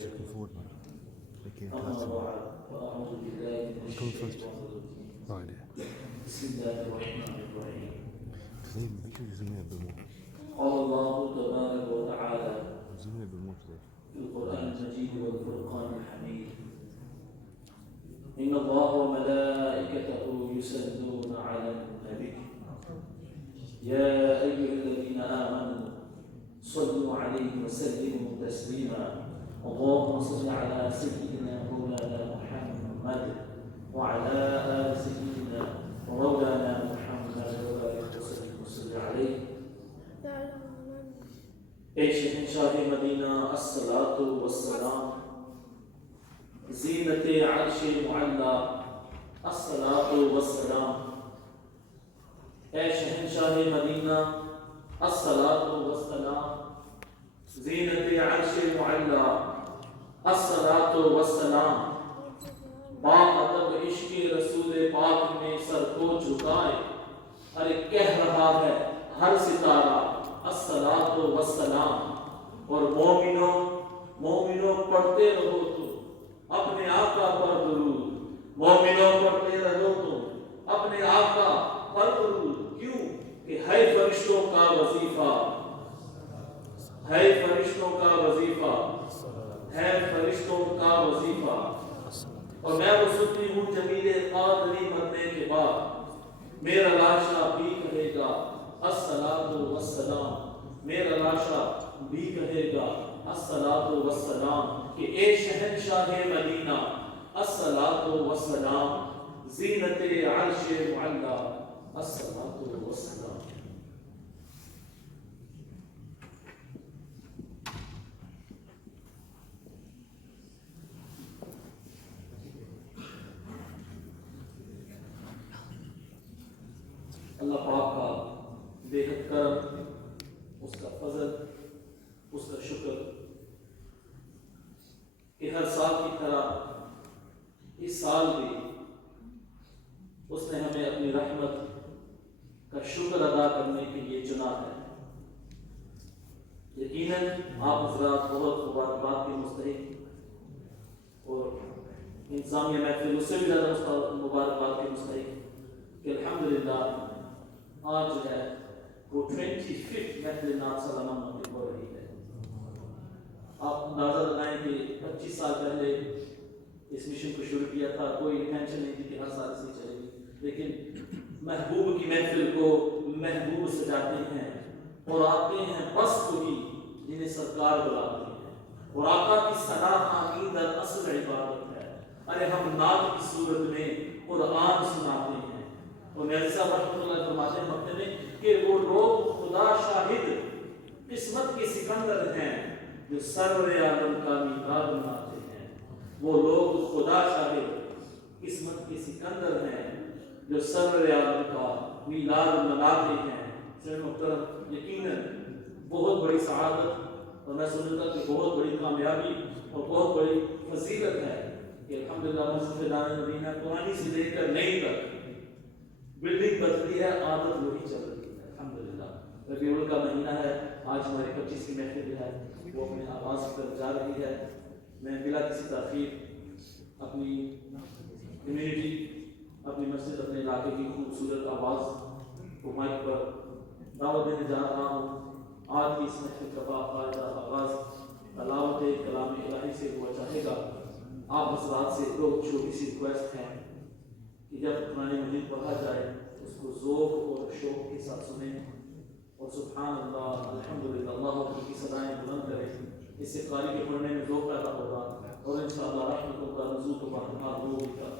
Looking forward, man. Making أما it بعد فأعوذ بالله من Come first. الشيطان الرجيم Right. بسم الله الرحمن الرحيم زين بيجي زميل بالموت. قال الله تبارك وتعالى زميل بالموت ده. في القرآن المجيد والفرقان الحميد إن الله وملائكته يصلون على النبي يا أيها الذين آمنوا صلوا عليه وسلموا تسليما اللهم صل على سيدنا مولانا محمد وعلى آل سيدنا ومولانا محمد وبارك وسلم وصل عليه اے شہنشاہ مدینہ الصلاۃ والسلام زینت عرش معلا الصلاۃ والسلام اے شہنشاہ مدینہ الصلاۃ والسلام زینت عرش معلا الصلاۃ والسلام با ادب عشق رسول پاک میں سر کو جھکائے ارے کہہ رہا ہے ہر ستارہ الصلاۃ والسلام اور مومنوں پڑھتے رہو تم اپنے آقا پر درود مومنوں پڑھتے رہو تم اپنے آقا پر درود کیوں کہ ہے فرشتوں کا وظیفہ ہے فرشتوں کا وظیفہ ہے فرشتوں کا وظیفہ اور میں وہ سنتی ہوں جمیل قادری مرنے کے بعد میرا لاشا بھی کہے گا الصلاۃ والسلام میرا لاشا بھی کہے گا الصلاۃ والسلام کہ اے شہنشاہ مدینہ الصلاۃ والسلام زینت عرش معلا الصلاۃ والسلام اللہ پاک کا بے حد کرم اس کا فضل اس کا شکر کہ ہر سال کی طرح اس سال بھی اس نے ہمیں اپنی رحمت کا شکر ادا کرنے کے لیے چنا ہے یقیناً آپ حضرات بہت مبارکباد کے مستحق اور انتظامیہ محفل اس سے بھی زیادہ مبارکباد کے مستحق کہ الحمدللہ آج جو ہے وہ 25 محفل نعت سالانہ منعقد ہو رہی ہے آپ اندازہ لگائیں کہ 25 سال پہلے اس مشن کو شروع کیا تھا کوئی انٹینشن نہیں تھی کہ ہر سال سے چلے گی لیکن محبوب کی محفل کو محبوب سجاتے ہیں اور آتے ہیں بس وہی جنہیں سرکار بلاتے ہیں اور آقا کی ثنا آمین در اصل عبادت ہے ارے ہم نعت کی صورت میں قرآن سناتے ہیں اور میرے صاحب رحمۃ اللہ فرماتے ہیں مکتب میں کہ وہ لوگ خدا شاہد قسمت کے سکندر ہیں جو سرور عالم کا میلاد مناتے ہیں وہ لوگ خدا شاہد قسمت کے سکندر ہیں جو سرور عالم کا میلاد مناتے ہیں سر محترم یقیناً بہت بڑی سعادت اور میں سمجھتا کہ بہت بڑی کامیابی اور بہت بڑی فضیلت ہے کہ الحمدللہ مسجد دار مدینہ پرانی سے لے کر نئی تک بلڈنگ بدلی ہے عادت وہی چل رہی ہے الحمدللہ ربیع الاول کا مہینہ ہے آج ہماری 25 کی محفل ہے وہ اپنے آغاز پر جا رہی ہے میں بلا کسی تاخیر اپنی کمیونٹی اپنی مسجد اپنے علاقے کی خوبصورت آواز کو مائک پر دعوت دینے جا رہا ہوں آج کی اس محفل کا باقاعدہ آغاز تلاوت کلام الہی سے ہوا چاہے گا آپ حضرات سے دو چھوٹی سی ریکویسٹ ہے کہ جب قرآن مجید پڑھا جائے اس کو ذوق اور شوق کے ساتھ سنیں اور سبحان اللہ الحمدللہ اللہ اکبر کی صدائیں بلند کریں اس سے قاری کے پڑھنے میں ذوق پیدا ہوگا اور انشاءاللہ رحمتوں کا نزول و برکات ہوگا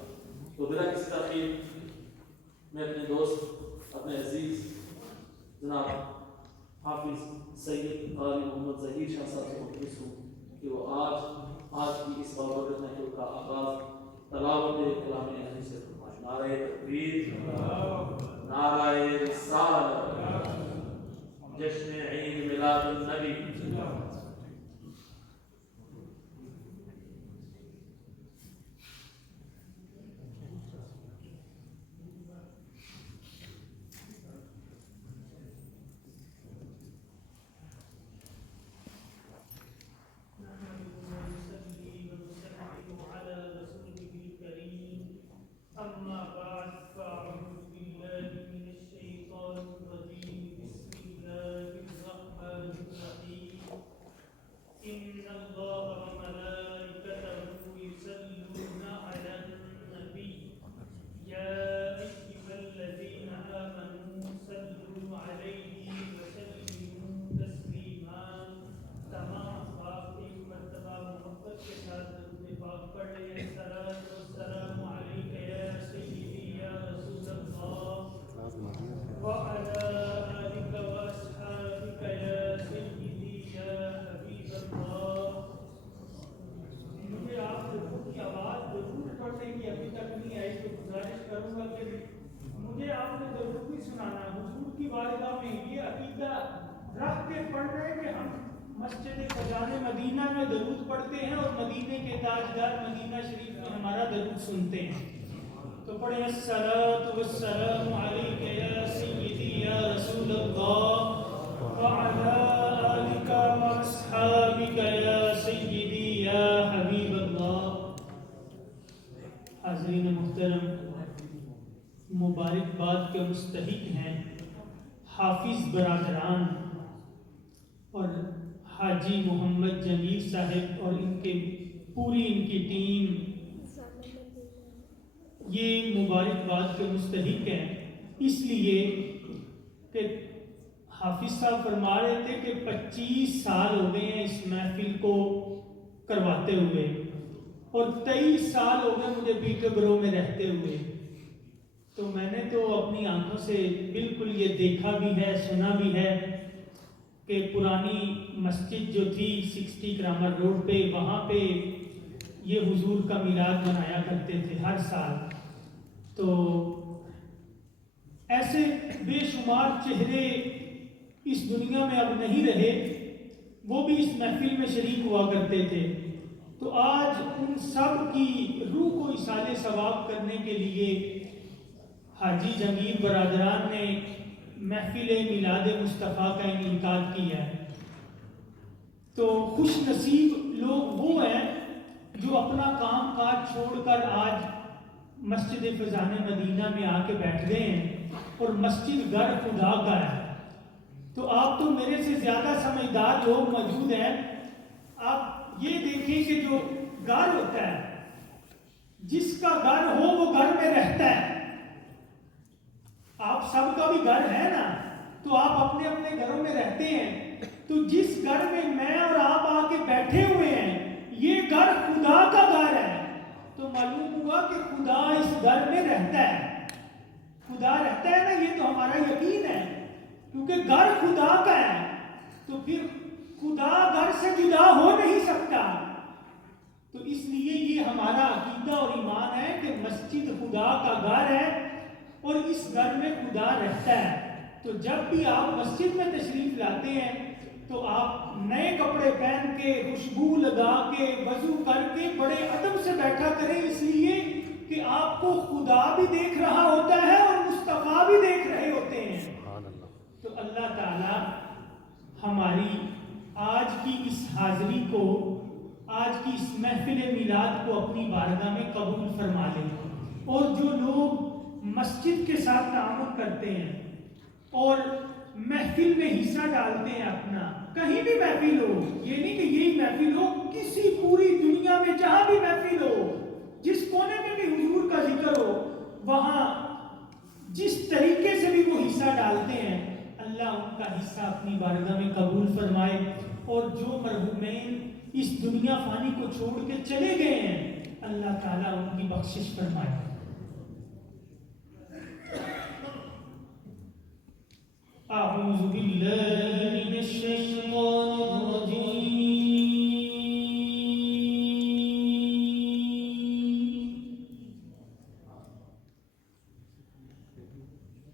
تو بلا کسی تاخیر میں اپنے دوست اپنے عزیز جناب حافظ سید قاری محمد ظہیر شاہ صاحب سے مخلص ہوں کہ وہ آج کی اس بابرکت محفل کا آغاز تلاوت کلام الہی سے فرمائیں نعرہ تکبیر نعرہ رسالت جشن عید میلاد النبی میں یہ عقیدہ رکھ کے پڑھ رہے ہیں کہ ہم مسجد فضان مدینہ میں درود پڑھتے ہیں اور مدینے کے تاجدار مدینہ شریف میں ہمارا درود سنتے ہیں. تو پڑھیں الصلاۃ والسلام علیک یا سیدی یا رسول اللہ وعلی آلک واصحابک یا سیدی یا حبیب اللہ. حاضرین محترم، مبارکباد کے مستحق ہیں حافظ برادران اور حاجی محمد جمیل صاحب اور ان کی ٹیم. یہ مبارکباد کے مستحق ہیں اس لیے کہ حافظ صاحب فرما رہے تھے کہ 25 سال ہو گئے ہیں اس محفل کو کرواتے ہوئے اور 23 سال ہو گئے مجھے پیٹر برو میں رہتے ہوئے. تو میں نے تو اپنی آنکھوں سے بالکل یہ دیکھا بھی ہے، سنا بھی ہے کہ پرانی مسجد جو تھی 60 کرامر روڈ پہ، وہاں پہ یہ حضور کا میلاد منایا کرتے تھے ہر سال. تو ایسے بے شمار چہرے اس دنیا میں اب نہیں رہے، وہ بھی اس محفل میں شریک ہوا کرتے تھے. تو آج ان سب کی روح کو ایصال ثواب کرنے کے لیے حاجی جمیل برادران نے محفل میلاد مصطفیٰ کا انعقاد کیا ہے. تو خوش نصیب لوگ وہ ہیں جو اپنا کام کاج چھوڑ کر آج مسجد فضان مدینہ میں آ کے بیٹھ گئے ہیں اور مسجد گھر خدا کا ہے. تو آپ تو میرے سے زیادہ سمجھدار لوگ موجود ہیں. آپ یہ دیکھیں کہ جو گھر ہوتا ہے، جس کا گھر ہو وہ گھر میں رہتا ہے. آپ سب کا بھی گھر ہے نا، تو آپ اپنے اپنے گھروں میں رہتے ہیں. تو جس گھر میں اور آپ آ کے بیٹھے ہوئے ہیں، یہ گھر خدا کا گھر ہے. تو معلوم ہوا کہ خدا اس گھر میں رہتا ہے. خدا رہتا ہے نا، یہ تو ہمارا یقین ہے کیونکہ گھر خدا کا ہے. تو پھر خدا گھر سے جدا ہو نہیں سکتا. تو اس لیے یہ ہمارا عقیدہ اور ایمان ہے کہ مسجد خدا کا گھر ہے اور اس گھر میں خدا رہتا ہے. تو جب بھی آپ مسجد میں تشریف لاتے ہیں تو آپ نئے کپڑے پہن کے، خوشبو لگا کے، وضو کر کے بڑے ادب سے بیٹھا کریں، اس لیے کہ آپ کو خدا بھی دیکھ رہا ہوتا ہے اور مصطفیٰ بھی دیکھ رہے ہوتے ہیں. تو اللہ تعالی ہماری آج کی اس حاضری کو، آج کی اس محفل میلاد کو اپنی بارگاہ میں قبول فرما لیں. اور جو لوگ مسجد کے ساتھ تعامل کرتے ہیں اور محفل میں حصہ ڈالتے ہیں اپنا، کہیں بھی محفل ہو، یہ نہیں کہ یہی محفل ہو، کسی پوری دنیا میں جہاں بھی محفل ہو، جس کونے میں بھی حضور کا ذکر ہو، وہاں جس طریقے سے بھی وہ حصہ ڈالتے ہیں، اللہ ان کا حصہ اپنی بارگاہ میں قبول فرمائے. اور جو مرحومین اس دنیا فانی کو چھوڑ کے چلے گئے ہیں، اللہ تعالیٰ ان کی بخشش فرمائے. اعوذ باللہ من الشیطان الرجیم.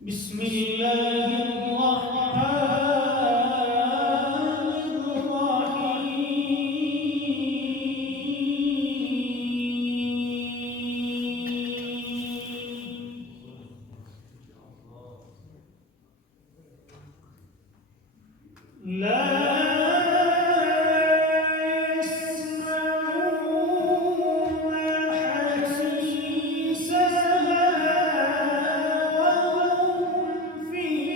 بسم اللہ الرحمن الرحیم. فِي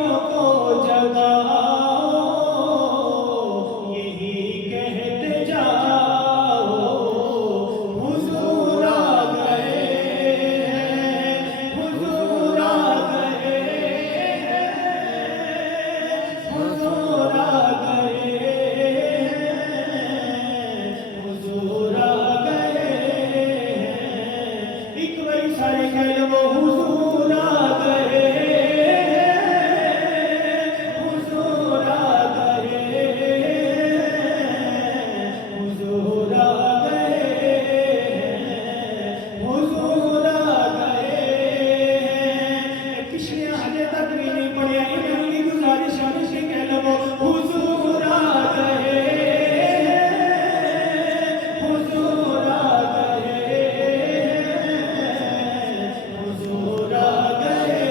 دلوں کو جگاؤ یہی کہتے جاؤ حضور آ گئے ہیں حضور آ گئے ہیں حضور آ گئے ہیں حضور آ گئے ہیں ایک باری سارے کہہ لو حضور آ گئے حضور آ گئے حضور آ گئے حضور آ گئے پچھلے حالے تک بھی نہیں پڑھیا انہوں کی گزارش ہے کہ کہہ لو حضور آ گئے حضور آ گئے حضور آ گئے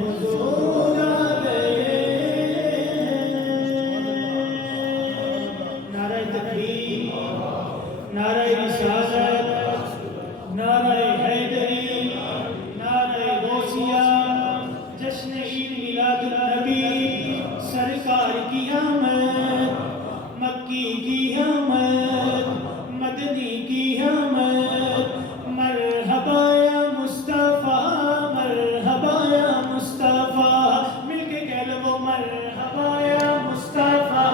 حضور آ گئے نعرہ تکبیر نعرہ رسالت نعرہ حیدری نعرہ غوثیہ جشن عید میلاد النبی سرکار کی آمد مکی کی آمد مدنی کی آمد مرحبا یا مصطفیٰ مرحبا یا مصطفیٰ مل کے کہہ لو مرحبا یا مصطفیٰ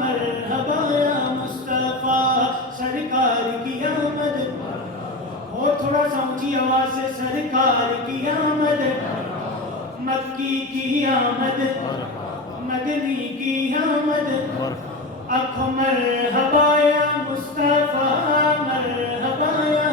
مرحبا یا مصطفیٰ سرکار کی آمد اور تھوڑا سا اونچی آواز سے سرکار کی آمد مکی کی آمد مدنی کی آمد آنکھوں مرحبا یا مصطفیٰ مرحبا یا